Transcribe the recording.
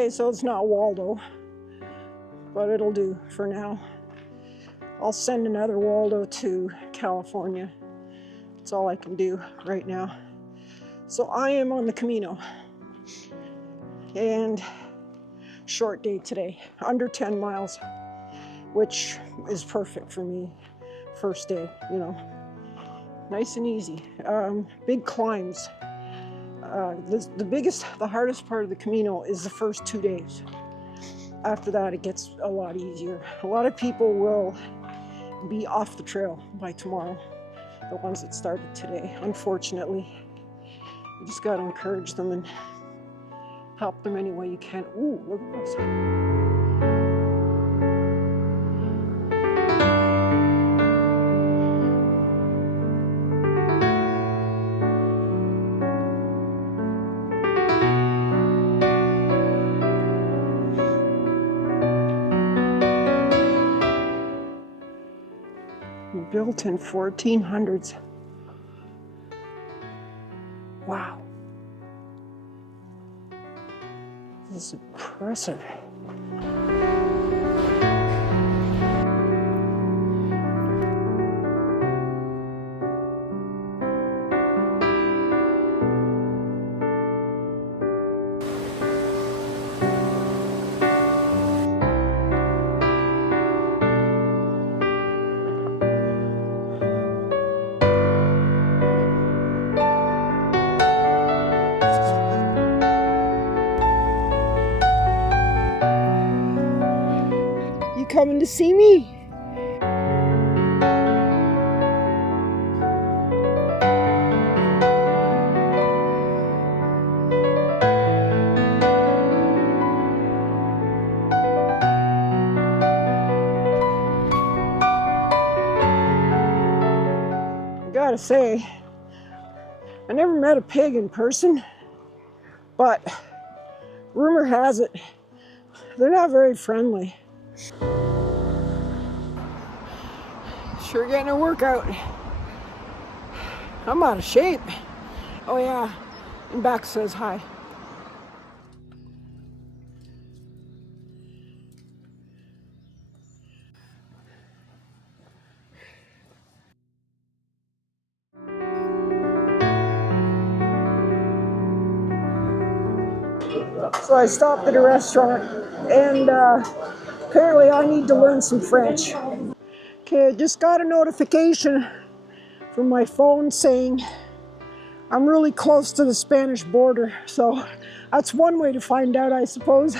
Okay, so it's not Waldo, but it'll do for now. I'll send another Waldo to California. That's all I can do right now. So I am on the Camino, and short day today, under 10 miles, which is perfect for me. First day, you know, nice and easy. Big climbs. The hardest part of the Camino is the first 2 days. After that, it gets a lot easier. A lot of people will be off the trail by tomorrow, the ones that started today, unfortunately. You just got to encourage them and help them any way you can. Ooh, look at this. Built in 1400s. Wow. This is impressive. Coming to see me? I gotta say, I never met a pig in person, but rumor has it they're not very friendly. Sure getting a workout. I'm out of shape. Oh yeah, and back says hi. So I stopped at a restaurant, and apparently I need to learn some French. Okay, I just got a notification from my phone saying I'm really close to the Spanish border, so that's one way to find out, I suppose.